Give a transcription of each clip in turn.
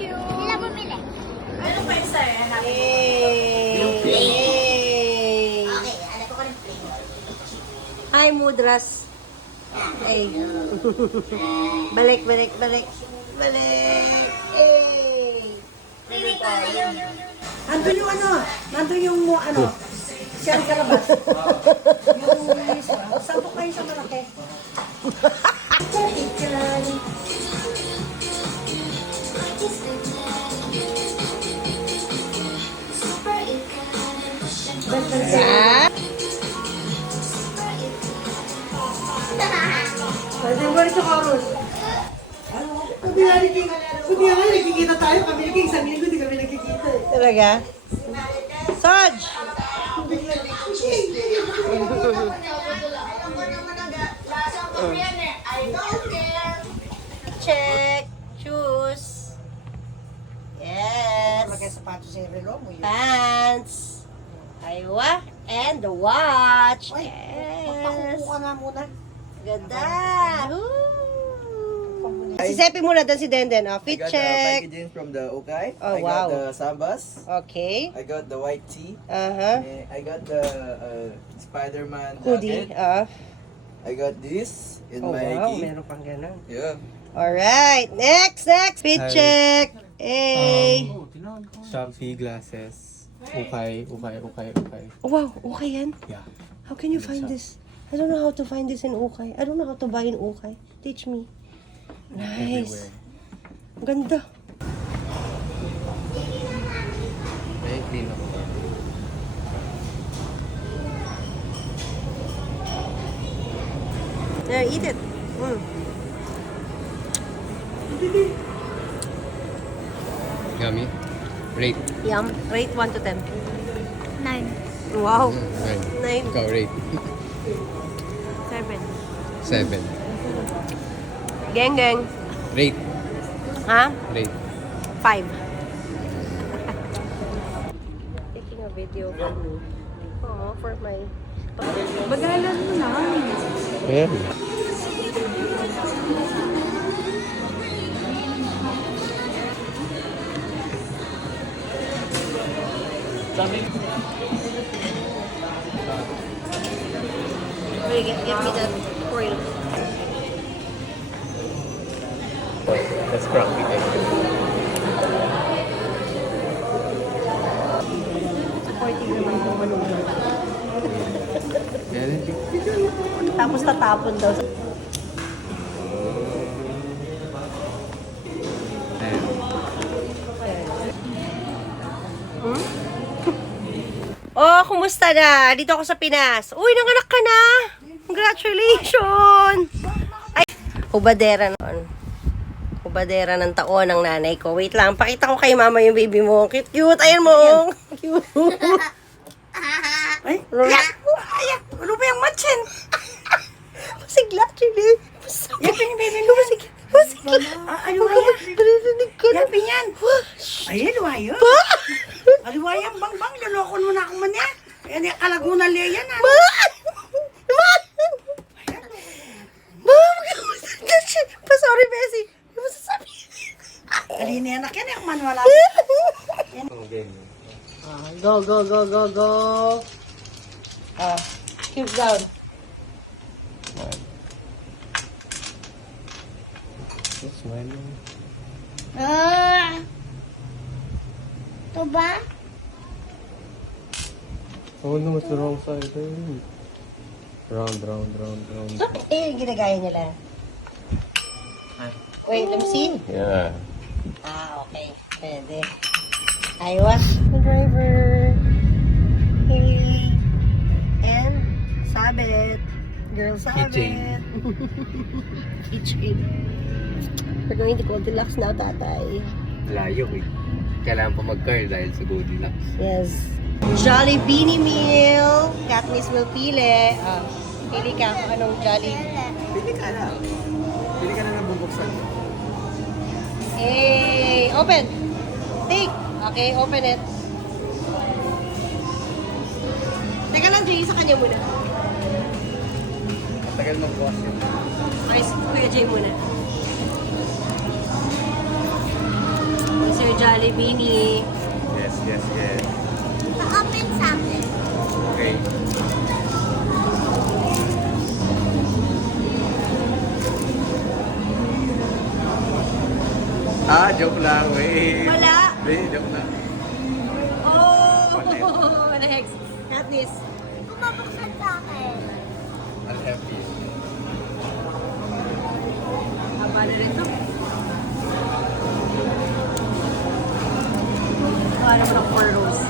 you. Sila bumili. Ano pa isa eh? Yay! Okay, alam ko ng plane. Hi, Mudras. Hey. Balik, balik, balik. Balik. Hey. Nandun yung ano? Nandun yung ano? Siyang kalabas. Yung mismo. Sampo kayo sa malaki. Ah. Pwede mo rin sa chorus. Hindi nga nagkikita tayo. Kami naging isang linggo, hindi kami nagkikita eh. Talaga? Sarge! Check. Shoes. Yes. Lagay sapatos sa relo mo yun. Pants. Aywa. And the watch. Ay, Yes. magpakuko ka nga muna. Ganda. Si Sepi muna, dan si Denden. Oh, I fit got the check. packaging from the Okay. Oh, I wow. got the Sambas. Okay. I got the white tee. Uh-huh. And I got the Spider-Man Hoodie. jacket. I got this in Oh, my wow. key. Meron pang ganun. Yeah. Alright. Next. Fit Hi. check. Hey. Shopee glasses. Okay. Oh, wow. Okay yan. Yeah. How can you find this? I don't know how to find this in Ukay. I don't know how to buy in Ukay. Teach me. Nice. Everywhere. Ang ganda. Very clean ako. There, eat it. Mm. Yummy. Rate. Yum. Rate 1 to 10. 9. Wow. 9. 9. Ikaw rate. 7. 7. Geng, geng. Rate. Ha? Rate. 5. Taking a video for me. Oh, for my... Bagalan mo na. Ayan. Wait, get me that foil. That's practical. Supporting naman kung manunod. Yan. Tapos tatapon daw. Ayan. Oh, kumusta na? Dito ako sa Pinas. Uy, nanganak ka na! Congratulations! Ay, hubadera noon. Hubadera ng taon ng nanay ko. Wait lang, pakita ko kay mama yung baby mo. Cute, cute. Ayan mo. Cute. Ay, ano ba yung matchin? Masigla, actually. Yapin yung baby mo. Masigla. Ano ba yan? Naririnig ko na. Yapin yan. Ay, luwayo. Aliwayang bang, lulokon mo na akong manya. Yan yung Kalaguna liya yan. Ma! Sorry, Bessie. Ano mo sasabihin? Alini anak yan, yung manwala. Go. Keep down. Smile. Ito ba? Oh no, it's the wrong side. Round. Eh, yung ginagaya nila. Wait, let me see. Yeah. Ah, okay. Pwede. Aywa. The driver. Hey. And, sabit. Girl, sabit. Keychain. Keychain. We're going to Goldilocks now, tatay. Layo eh. Kailangan pa mag-car dahil sa Goldilocks. Yes. Jolly Beanie Meal. Katniss will pili. Pili ka kung anong Jolly. Pili ka na. Pili ka na ng bubuksan. Hey, open. Take. Okay, open it. Teka lang, Jay, sa kanya muna. Tagal mag-wash yun. Okay, Kuya Jay muna. Jollibee. Yes, yes, yes. Pa-open sa akin. Okay. Joke lang. Wait. Wala. Wait, joke lang. Oh! Next. Katniss. Bumabuksan sa akin. I'll help you. Haba na rin to. Wala mo ng 4 rows.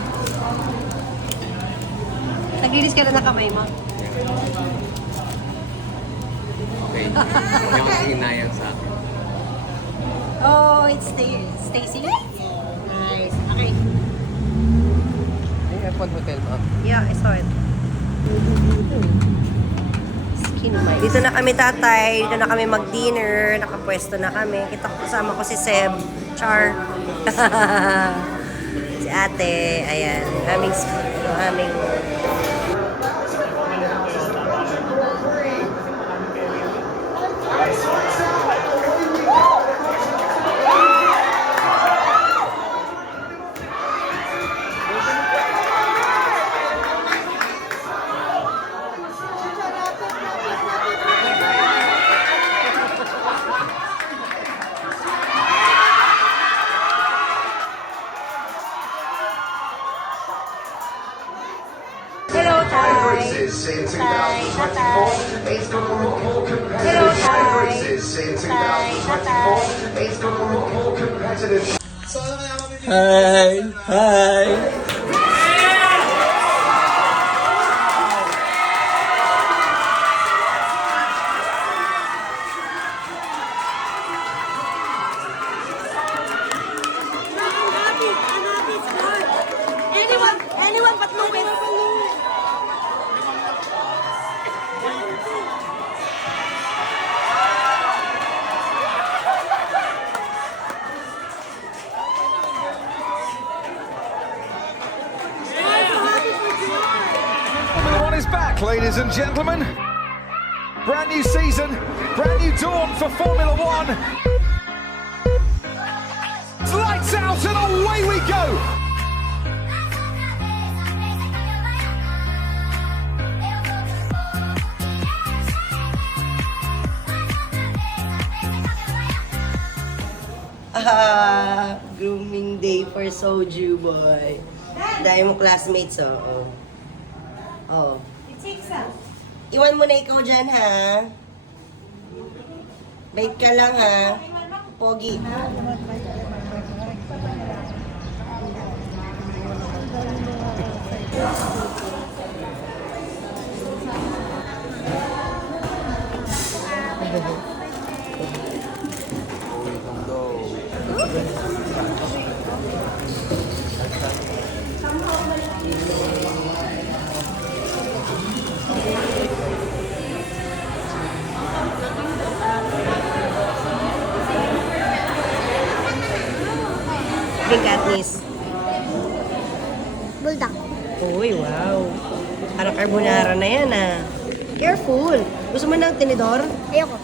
Naglinis ka na ng kamay mo. Okay. Hindi ako sinayang sa akin. Oh, it's Stacy. Nice. Okay. Ay, airport hotel mo. Yeah, I saw it. Skin mice. Dito na kami, tatay. Dito na kami mag-dinner. Nakapwesto na kami. Kita ko kasama ko si Seb. Char. Si ate. Ayan. Aming Hello, Tay. Tay, tatay. Hello, Tay. Tay, tatay. Hi! Hi! Anyone but Louis. Formula One is back, ladies and gentlemen. Brand new season, brand new dawn for Formula One. It's lights out and away we go. Grooming day for Soju boy. Dahil mo classmates, oh. Oh. Iwan mo na ikaw dyan, ha? Bait ka lang, ha? Pogi. Drink Katniss. Bulldog. Uy, wow. Parang carbonara na yan, ah. Careful. Gusto mo ng tinidor? Ayoko.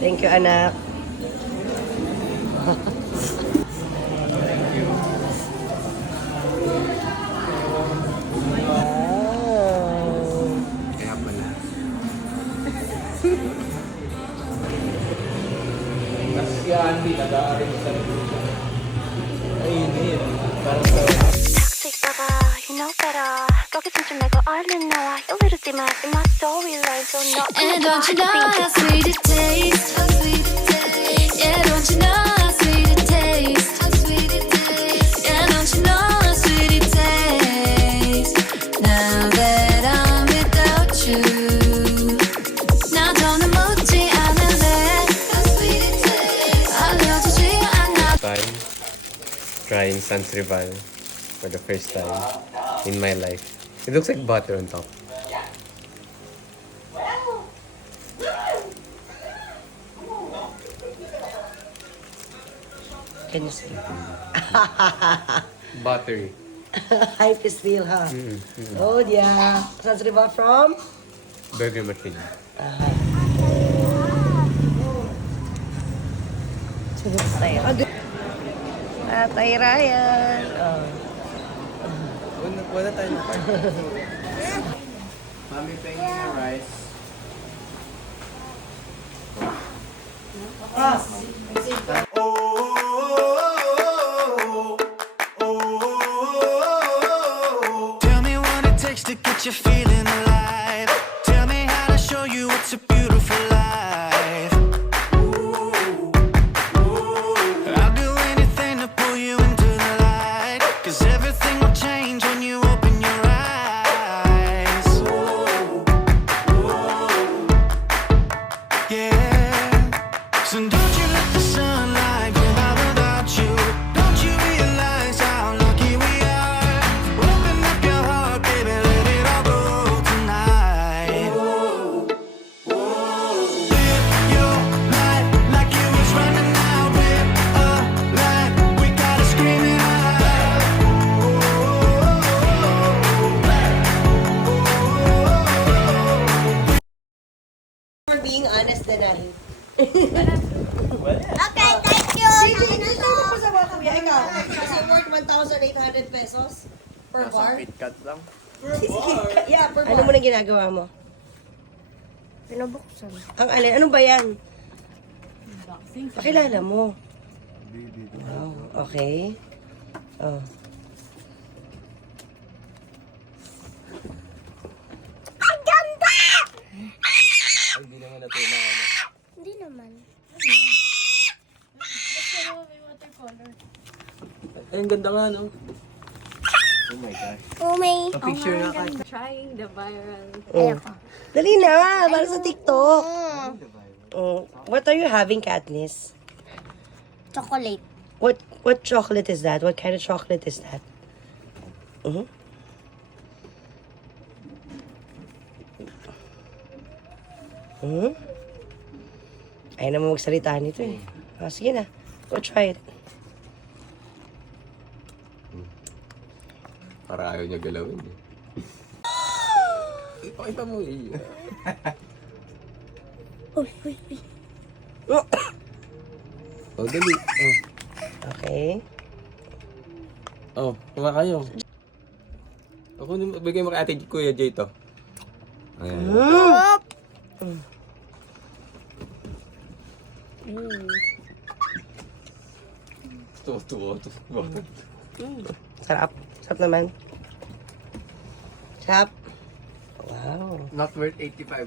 Thank you, anak. Wow. Kaya pala. Toxic lover, you know better. Go get some Jamaica Island now. A little dimmer in my storyline, so not And don't you know how sweet it tastes? How sweet it tastes. Yeah, don't you know how sweet it tastes? How sweet it tastes. Yeah, don't you know how sweet it tastes? Now that I'm without you. Now don't emoji 않을래? How sweet it tastes. 알려주지 않아. Time trying Sans Rival for the first time in my life. It looks like butter on top. Can you see? Buttery. Hype is real, huh? Oh, yeah. Sans Rival from? Burger machine. Tatay Ryan. Oh. Wala tayo ng card. Mami, pengen na rice. Tell me what it takes to get you feeling alive. Tell me how to show you it's a beautiful life. I'll do anything to pull you into the light. 'Cause everything will change when you open your eyes. Yeah. So don't you let the sunlight come out without you. Don't you realize how lucky we are? Open up your heart, baby, let it all go tonight. Live your life like it was running out. Live a life, we gotta scream it out. For being honest, Danal. Okay, thank you. Dito pa sa bata biya, ikaw. Kasi worth 1,800 pesos per bar. KitKat lang. Yeah, per Ano mo na ginagawa mo? Pinabuksan. Ang alin? Ano ba yan? Pakilala mo. Oh, okay. Oh. Ang ganda! Ay, hindi naman natulang ano. Hindi naman. Ay, ang ganda nga, no? Oh my gosh. Oh, may... Pa-picture nga ka. Oh. Dali na, para sa TikTok. Oh. What are you having, Katniss? Chocolate. What chocolate is that? What kind of chocolate is that? Ayaw naman magsalita nito eh. Oh, sige na. Go try it. Para ayaw niya galawin eh. Pakita mo eh. Uy, uy, uy. Oh, dali. Oh. Okay. Oh, kuma kayo. Ako, bigay mo kay ate Kuya Jay to. Ayan. Tuwa. Sarap. Sarap naman. Sarap. Wow. Not worth 85.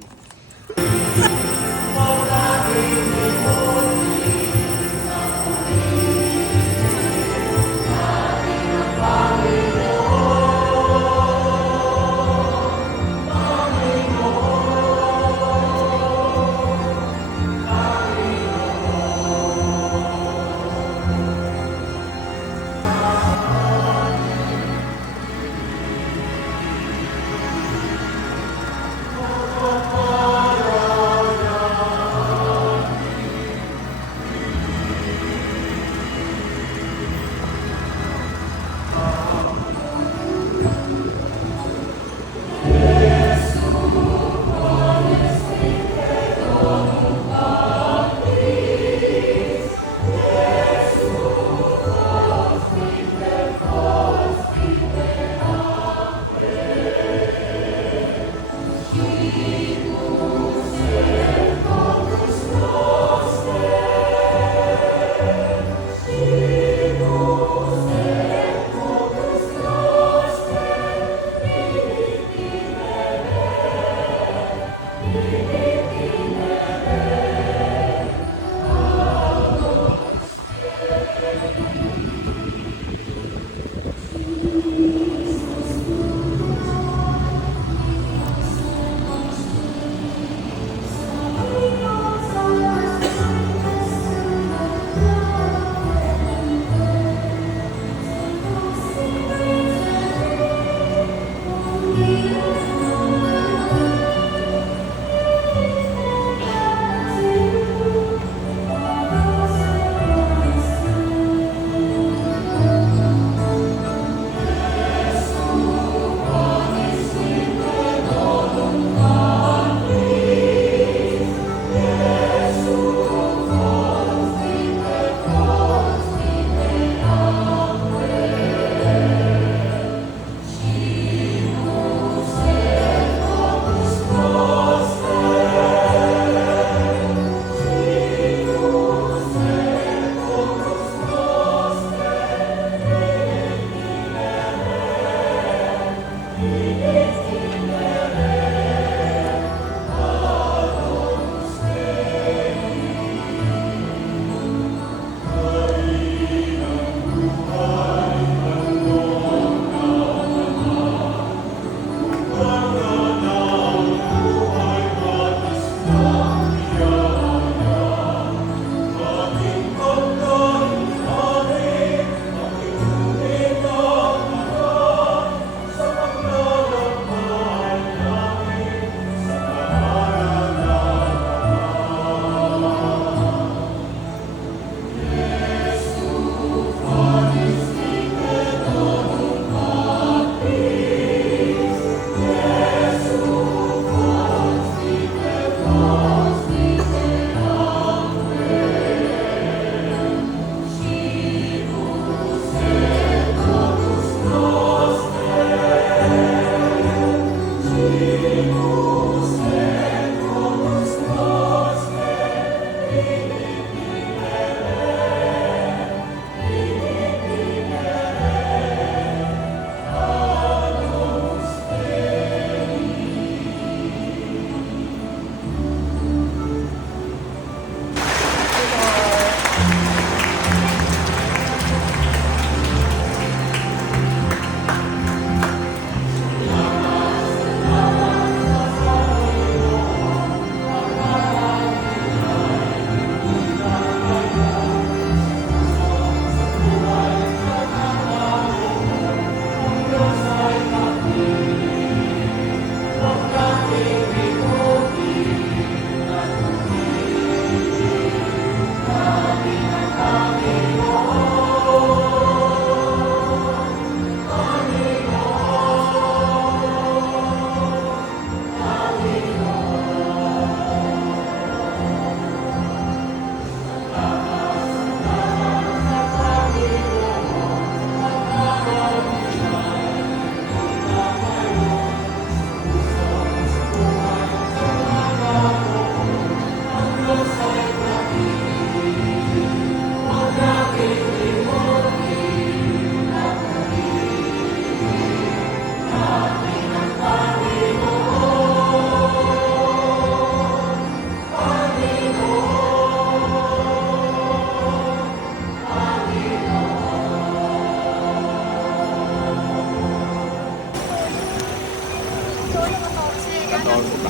torta.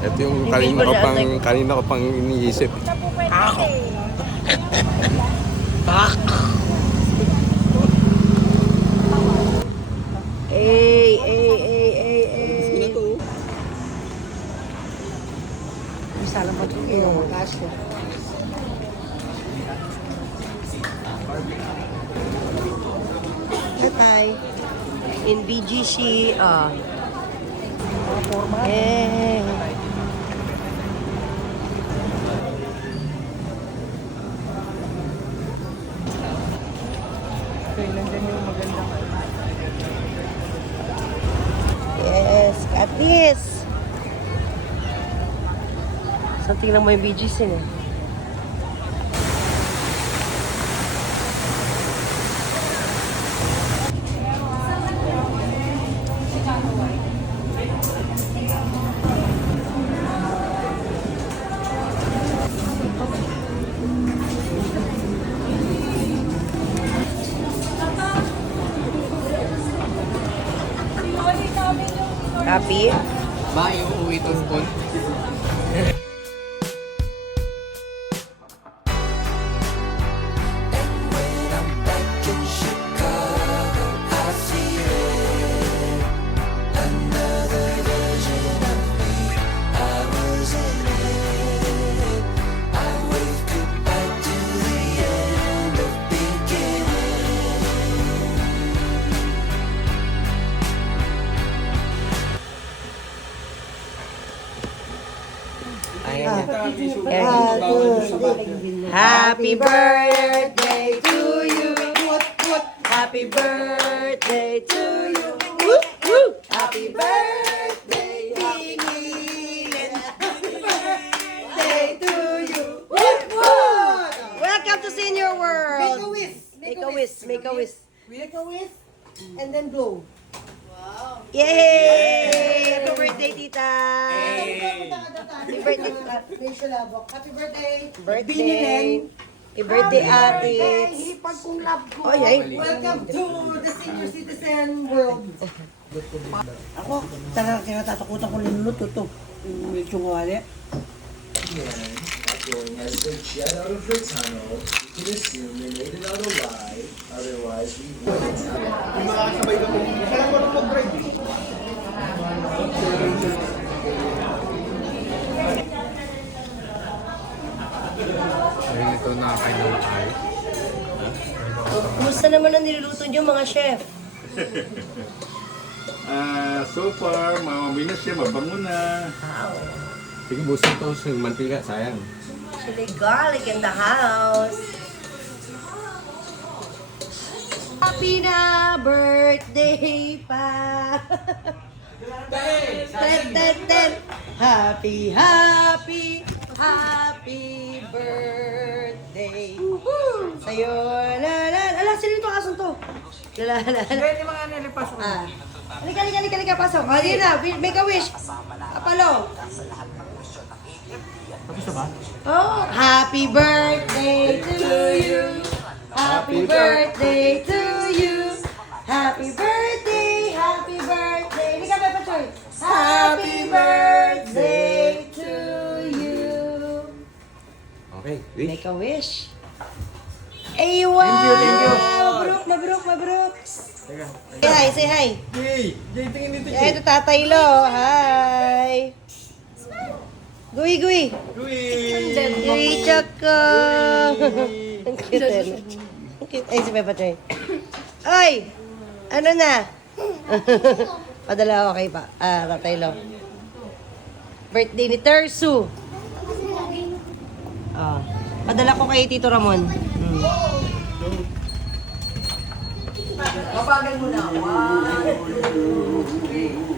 Ito yung kanina ko pang iniisip. Sino to? Isa lang pag-ibig ng kaso. Hi. In BGC, Eh. Yes, at this. So, tingnan mo yung BGC niya. Happy? Ba, yung uwi tungkol. Happy birthday to you. Happy birthday to you. Happy birthday, Tingin. Happy birthday to you. Welcome to Senior World. Make a wish. Make a wish. Make a wish. And then blow. Yay! Happy birthday, tita. Happy birthday. Happy birthday. Birthday. Happy birthday, ate. Hipag kong love ko. Ay, ay. Welcome to the senior citizen world. Ako, talaga kinatatakutan ko niluluto to. Yung chungwale. As they jet out of the tunnel, you can assume they made it out alive. Otherwise, we wouldn't. Ito na kayo ng ayos. Kumusta naman ang niluluto niyo, mga chef? So far, mamami na siya, mabango na. Sige, busin to sa mantika, sayang. Chili garlic in the house. Happy na birthday pa. Ten. Happy birthday. Sa'yo. Ala, sino itong asong to? Pwede mga nilipasok. Halika, pasok. O, di na, make a wish. Apalo. Oh, happy birthday to you. Happy birthday to you. Happy birthday. Halika, Peppa Choy. Happy birthday to you. Okay, Make a wish. Ay, wow! Mabruk. Say hi. Hey, Jay, tingin dito, Ito Tatay Lo. Hi. Gui. Gui, Choco. Ang cute. Ang cute. Ay, si Peppa Choy. Oy! Ano na? Padala ako kay Tatay Lo. Birthday ni Tersu. Padala ko kay Tito Ramon. Kapagan mo na. 1, 2, 3.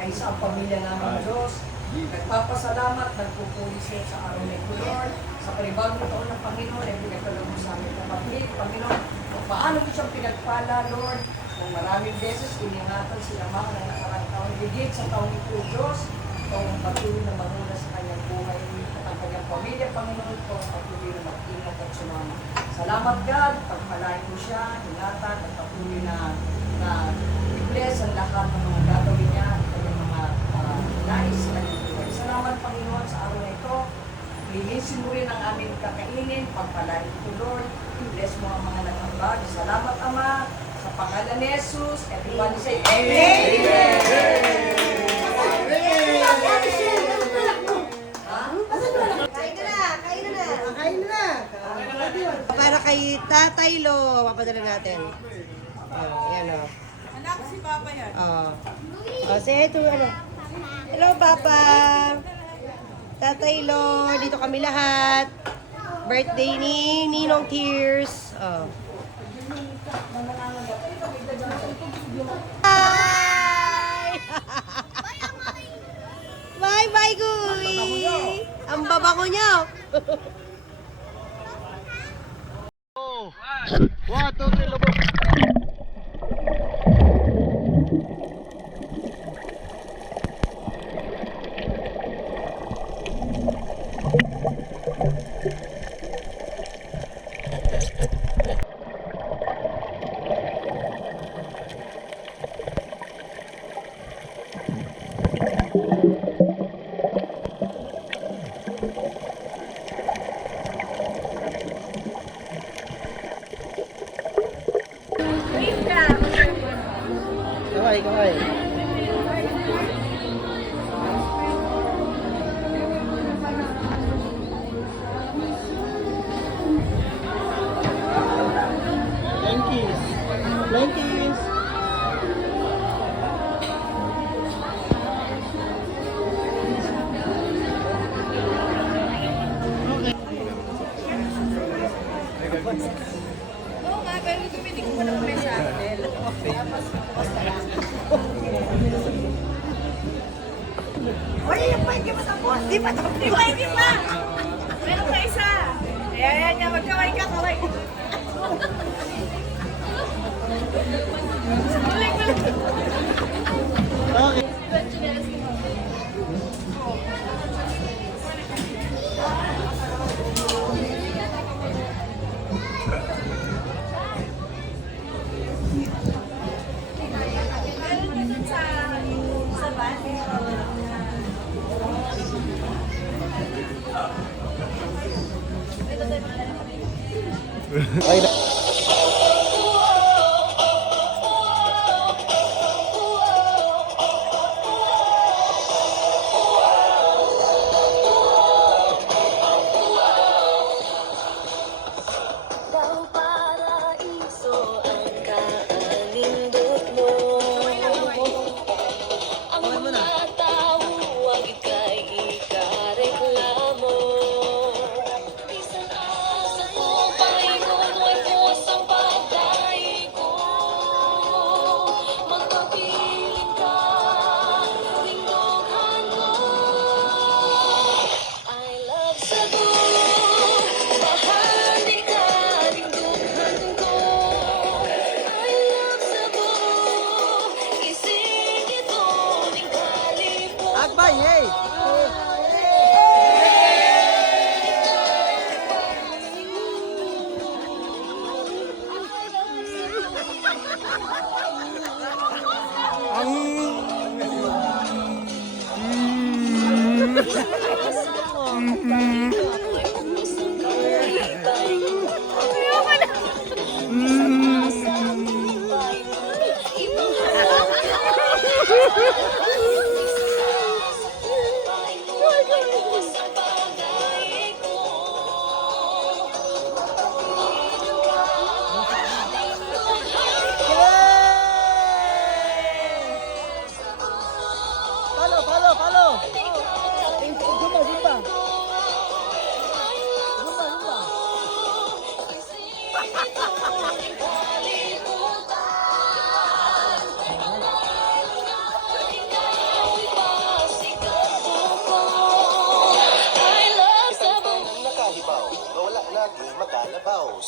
magkakaisa ang pamilya namin, Diyos. Nagpapasalamat, nagpupuli siya sa araw na ito, Lord. Sa panibagong taon ng Panginoon, ay pinagkalang mo sa aming kapatid, Panginoon. Kung paano mo siyang pinagpala, Lord. Kung maraming beses, iningatan sila mga na nakarang taon. Higit sa taon ito, Diyos. Ikaw ang patuloy na manguna sa kanyang buhay at ang kanyang pamilya, Panginoon ko, patuloy na mag-ingat at sumama. Salamat, God. Pagpalain mo siya, ingatan at patuloy na i-bless ang lahat ng mga gagawin niya at kanyang mga nais sa kanyang buhay. Salamat, Panginoon, sa araw na ito. Linisin mo rin ang aming kakainin, pagpalain ito, Lord. I-bless mo ang mga nagambag. Salamat, Ama, sa pangalan ni Jesus. Everyone say, Amen! Kain na. Para kay Tatay Lo, papadala natin. Yan o. Anak, si Papa yan. Say ito, ano. Hello, Papa. Tatay Lo, dito kami lahat. Birthday ni Ninong Tears. Bye! Bye-bye, Guy! Ang babango niyo! Kaway. Blankies. Wala yung point ka matapos. Di pa tapos. Di pa. Meron pa isa. Ayan niya. Magkaway ka. Kaway. Daw paraiso ang kaanindot mo. Ang mga tao wag ika'y ikareklamo. Isang asa ko, Panginoon, ay buwas ang pagdaig ko. Magpapiling ka, lindughan ko. I love Cebu. Bahagi ka, lindughan ko. I love Cebu. Isig ito ng kalimutan. Agbay, hey! Follow! Zumba!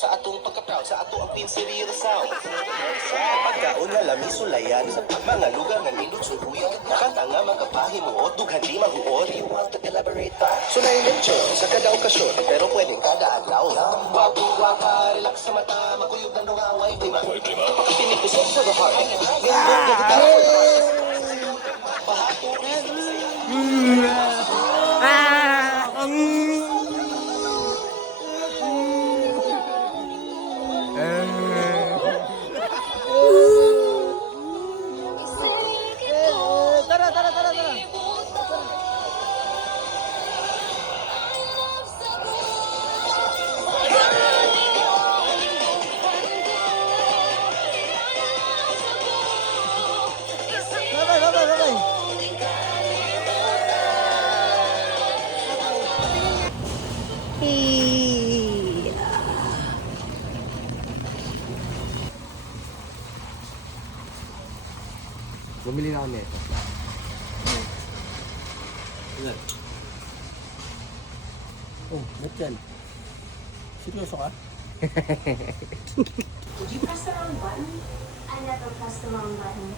sa atong pagka-proud sa ato ang Queen City Rizal. Pagkaon nga lami sulayan sa mga lugar nga nindot suluyan. Kanta nga magapahimuot, dughan di mahuot. You want to elaborate pa? So na-lecture sa kada okasyon, pero pwedeng kada adlaw. Pagkuha ka, relax sa mata, magkuyog ng away, prima. Pinikusog sa the heart. Lindong na kita. Bumili na kami ito. Ilan? Oh, ba't yan? Seryoso ka? Did you press the wrong button? I never pressed the wrong button.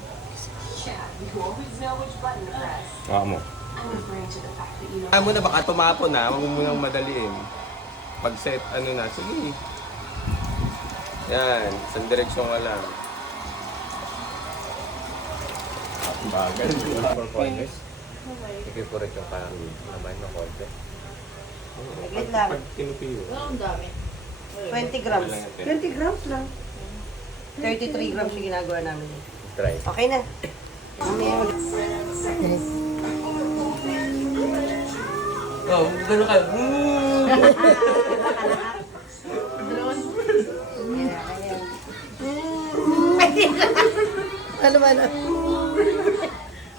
Yeah, you always know which button to press. mo. I'm referring to the fact that you know. Kaya mo na baka tumapo na, huwag mo munang madaliin. Pag set, ano na, sige. Yan, isang direksyon ka lang. Bagal. For corners. Sige po rin yung parang naman ng konti. Wait lang. Pag tinupiyo. 20 grams. 20 grams lang. 33 grams yung ginagawa namin. Try. Okay na. Mamaya mag- Oh, gano'n ka. Ano ba na?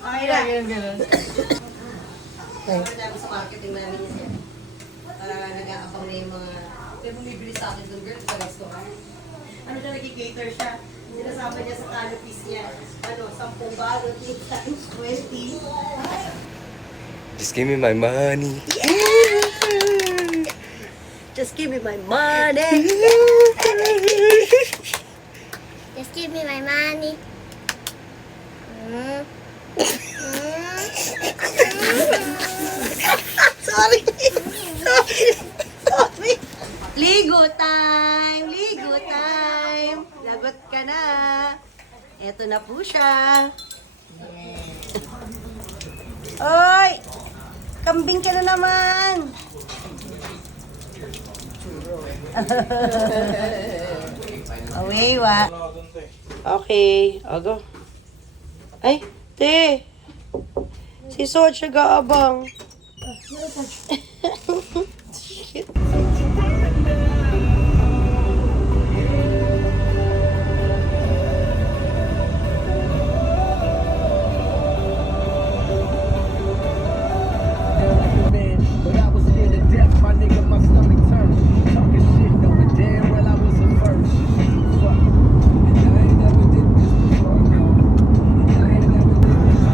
Okay na. Ganun. Sabi sa marketing namin yan. Para nag-aabang na yung mga... Kaya bumibili sa akin doon, girl, sa restaurant. Ano siya, nag-cater siya. Sinasama niya sa canapes niya. 10 balot, 8 times 20. Just give me my money. Just give me my money. Just give me my money. Sorry. Sorry. Ligo time! Ligo time! Lagot ka na. Eto na po siya. Oy! Kambing ka na naman! Away, wa. Okay, go. Ay, te! Si Soj nag-aabang. Shit. But I was scared to death, my nigga, my stomach turned. Talking shit, knowing damn well I was the first. Fuck. And I ain't never did this before, no. And I ain't never did this.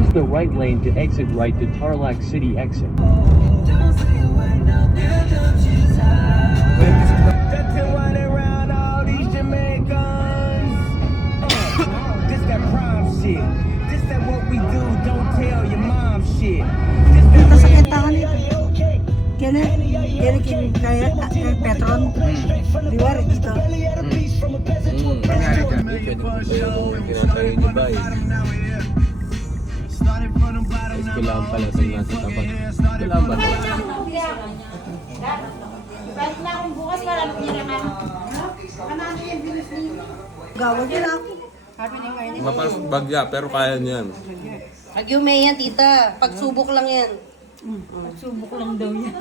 Use the right lane to exit right to Tarlac City exit. That's it running around all these Jamaicans. This that prime shit. This that what we do, don't tell your mom shit. This that Sa kentahan ito. Kaya kaya Petron. Diwari dito. Nangyari ka. Pinatayo niyo ba eh? Kailangan pala sa nasa tapat. Kailangan ba? Gawag nila ako. Mapas bagya, pero kaya niyan. Agyume yan, tita. Pagsubok lang yan. Subok lang daw yan.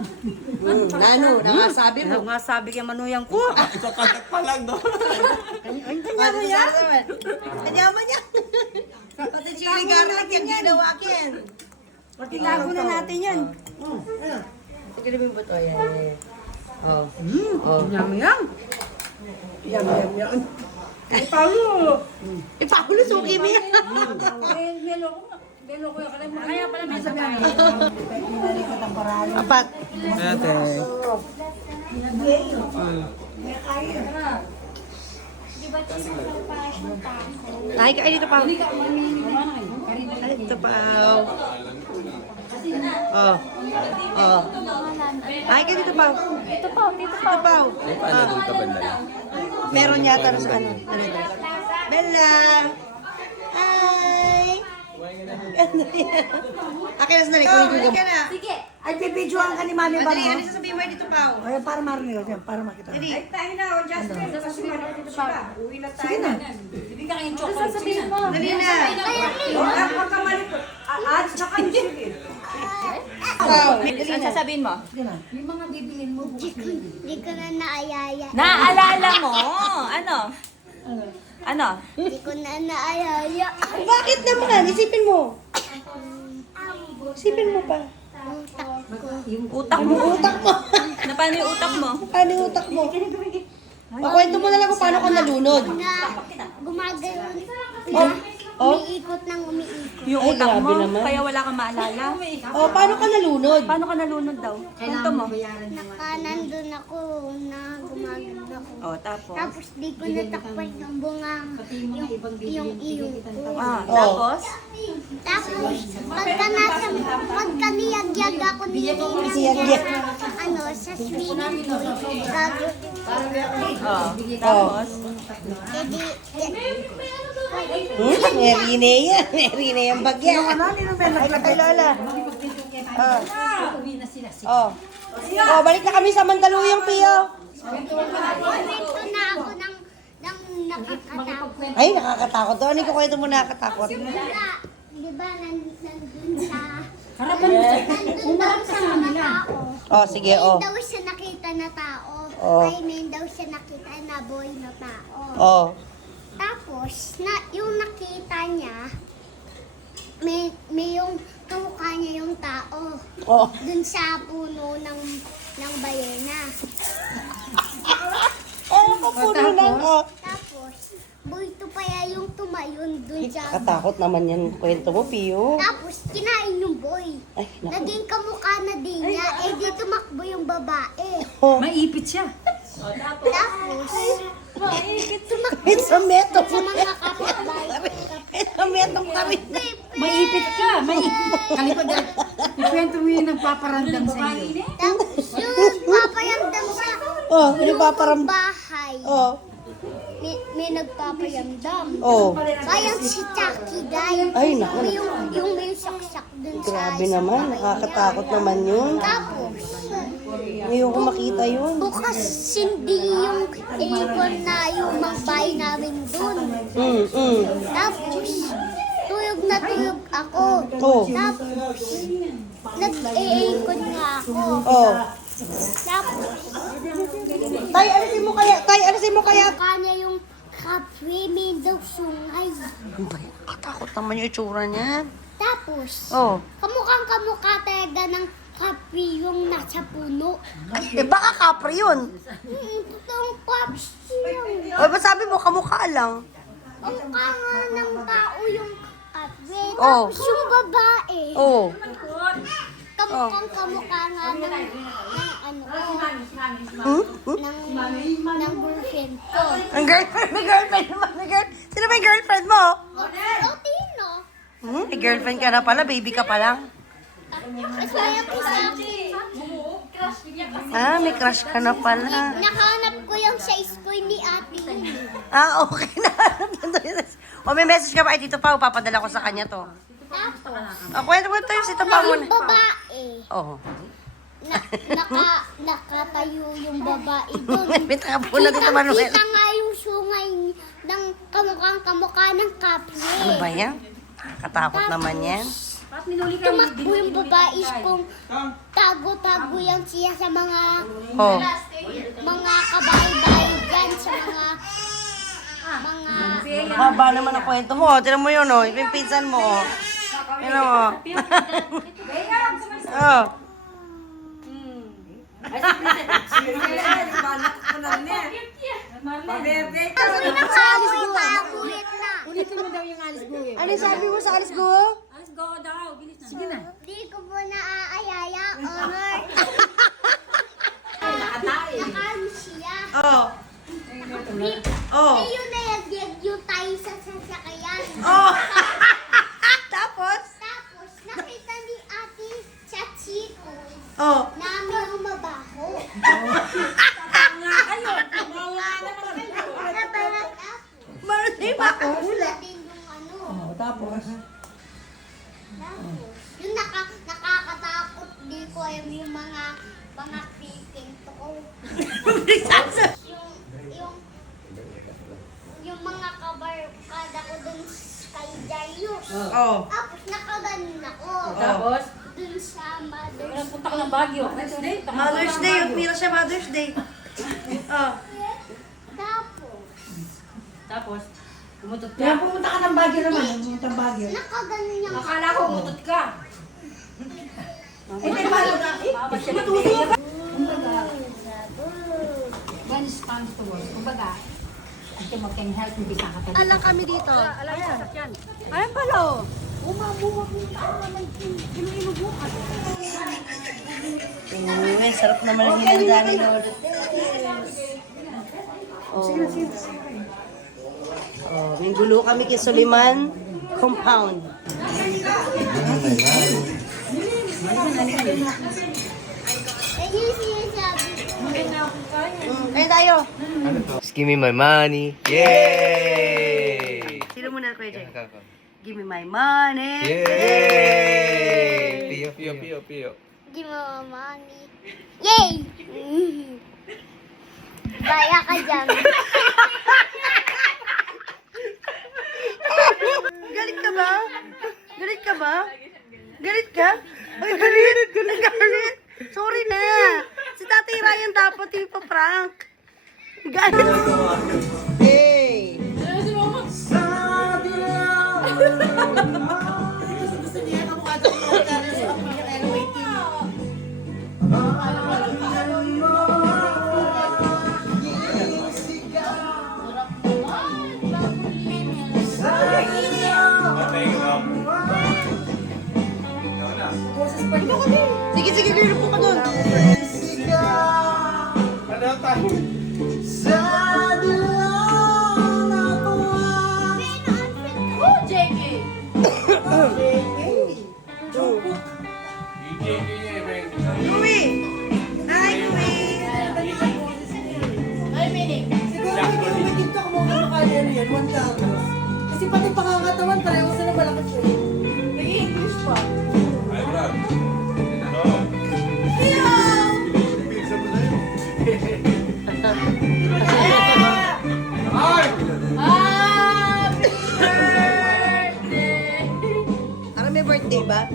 Nano, nakasabi mo. Nakasabi kay manuyang ko. Sa kagat pa lang doon. Kanya mo yan? Kanya mo yan? Pati chili garlic yung ginawa kin. Itago na natin yan. Sige namin ba ito? Ayan. Oh. Yum yum. Yum yum yum. Paulo! Paulo, suki mo yan. Melo ko yung kaya pala may sabi. Apat. Ate. Ay, kain dito, Pao. Ay, dito, Pao. Oh. Oh. Ay, kain dito, Pao. Dito, Pao. Dito, Pao. Eh, paano doon ka banda lang? Meron yata sa ano. Bella! Hi! Akin na sandali. Kunin ko na. Sige. Ay, bibidyoan ka ni Mami Madali, Balo. ano sasabihin mo dito, Pao? Ay, para marinig yan, para makita. Dali. Tayo na, o Justin. Uwi na tayo. Sige na. Bibigyan ka yung chocolate. Sasabihin mo. Dali na. Huwag ka malipot. At saka yung sige. Pao. Ano sasabihin mo? Yung mga bibilin mo. Hindi ko na naayaya. Naalala mo? Ano? Ano? Hindi ko na naayaya. Bakit naman? Isipin mo. Isipin mo pa. Utak mo. Utak mo. Na paano yung utak mo? Paano yung utak mo? Kwento mo na lang kung paano ka nalunod. Na gumagano'n. Oh. Umiikot ng umiikot. Yung Ay, utak grabe mo? naman. Kaya wala kang maalala? Oh, paano ka nalunod? Paano ka nalunod daw? Kwento mo. Nandun ako na gumagano'n ako. Oh, tapos? Tapos di ko natakpan yung bungang yung iyong ko. Ah, Oh. tapos? Tapos, pagka niyag-yag ako nililinis Niyag-yag. ano, sa swimming pool, gago, Oh, tapos? edi, Merine yan. Merine yung bagya. Ay, Lola. Oh. Oh, balik na kami sa Mandaluyong, Pio. kwento na ako ng nakakatakot. Ay, nakakatakot to. Ano yung kwento mo nakakatakot? Di ba, nandun sa mga tao. Oh, sige, oh. May daw siya nakita na tao. Oh. Ay, may daw siya nakita na boy na tao. Oh. Tapos, yung nakita niya, may yung kamukha niya yung tao. Oh. Dun sa puno ng bayena. Oh, kapuno lang. Oh. Tapos, bulto pa yung tumayon dun sa... Katakot naman yan kwento mo, Pio. Tapos, kinain yung boy. Ay, naku. Naging kamukha na din niya. Eh, di tumakbo yung babae. Oh. Maipit siya. Tapos, tumakbo It's a meto. sa mga kapitbahay. It's a metong ka rin. Maipit ka. Kalipad na. Ikwento mo yung nagpaparandam sa iyo. Tapos, yung papayamdam sa Oh, yung paparam... bahay. Oh. May nagpapayamdam. Oh. Parang si Chucky, guys. Ay, naku. Yung may saksak dun sa Grabe isang naman. bahay Nakakatakot niya. naman yun. Tapos, Ngayon ko makita yun. bukas hindi yung aircon na yung bahay namin dun. Tapos, tuyog na tuyog ako. Oh. Tapos, nag-aircon nga ako. Oh. Tapos, Tay, alisin mo kaya. Tay, alisin mo kaya. kanya yung kapwi, may daw sungay. Katakot naman yung itsura niya. Tapos, Oh. kamukha talaga ng kapwi yung nasa puno. Eh, baka kapre yun. Totoong kapwi yun. O, ba't sabi mo, kamukha lang? Kamukha nga ng tao yung kapwi. Oh. Tapos yung babae, Oh. kamukha nga ng ano ko, ng girlfriend ko. Ang girlfriend, may girlfriend naman. Sino ba yung girlfriend mo? O, Tino. May girlfriend ka na pala, baby ka pa lang. Mas mayroon isa. Ah, may crush ka na pala. Nakahanap ko yung sa school ni ate. Ah, okay na. O, may message ka ba? Ay, Tito Pao, papadala ko sa kanya to. Tapos, Kwento tayo si Tito Pao yung muna. babae, Oo. nakatayo yung babae doon. May takapo na Tito Manuel. Kita nga yung sungay ng kamukha ng kapre. Ano ba yan? Nakakatakot naman yan. Tumakbo yung babae kung tago-tago yan siya sa mga Oh. kabahay-bahay dyan, sa mga Haba naman ang kwento mo. Tinan mo yun, oh. Yung pinsan mo, oh. Tinan mo. Oh. Ay, si Princess. Paberde. Nakakulit na. Ulitin mo daw yung alis buhay. Ano sabi mo sa alis ko? Alas go daw, bilis na. Sige na. Di ko po naaayaya, Honor. Nakatae. Nakalusiya. Oh. Oh. Eh, yun na yung tayo sa sasakyan. Oh. Tapos? Tapos, nakita ni ate sa Chico Oh. namin yung mabaho. Marami ba ako? Wala din yung ano. Tapos? Yung nakakatakot, di ko alam yung mga pinto ko. yung mga kabarkada ko dun kay Darius. Oh. Tapos nakaganon ako. Tapos? Dun sa mother. Punta ka ng Baguio. Mother's Day. Pira siya Mother's Day. Oh. Tapos, kumutot ka. Kaya pumunta ka ng Baguio naman. Pumunta ng Baguio. Nakaganon yung Akala ko kumutot ka. Eh, pero paano na? When it comes to work, kumbaga, ito mo can help me bisa ka. Alang kami dito. Ayan pala oh. Sarap naman ang hinanda ni Lord. Oh, may gulo kami kay Suliman Compound. Ayun yung sinasabi ko. Kaya tayo. Just give me my money. Yay! Sino muna, Kuya Jay? Give me my money. Yay! Pio, pio, pio, pio. Di mo money. Yay! Baya ka dyan. Galit ka ba? Galit ka ba? Galit ka? Ay, galit! Galit! Sorry na! Si Tatay Ryan dapat yung pa-prank. Galit! Hey! Gusto niya na mukha sa mga kare sa Sige, sige, girl po ka doon. Louie! Hi, Louie! Siguro magiging ka kung mga kaya yan, 1,000. Kasi pati pangangatawan, pareho sila malakas yun. Nag-English pa. Parang may birthday ba?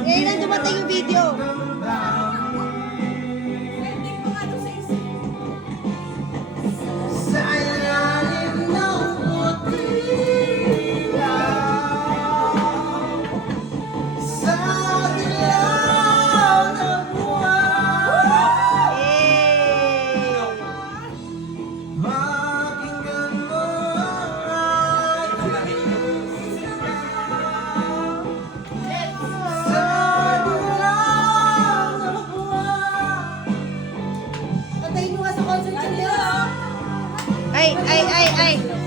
Ngayon lang dumating yung video. Ay, ay, ay, ay.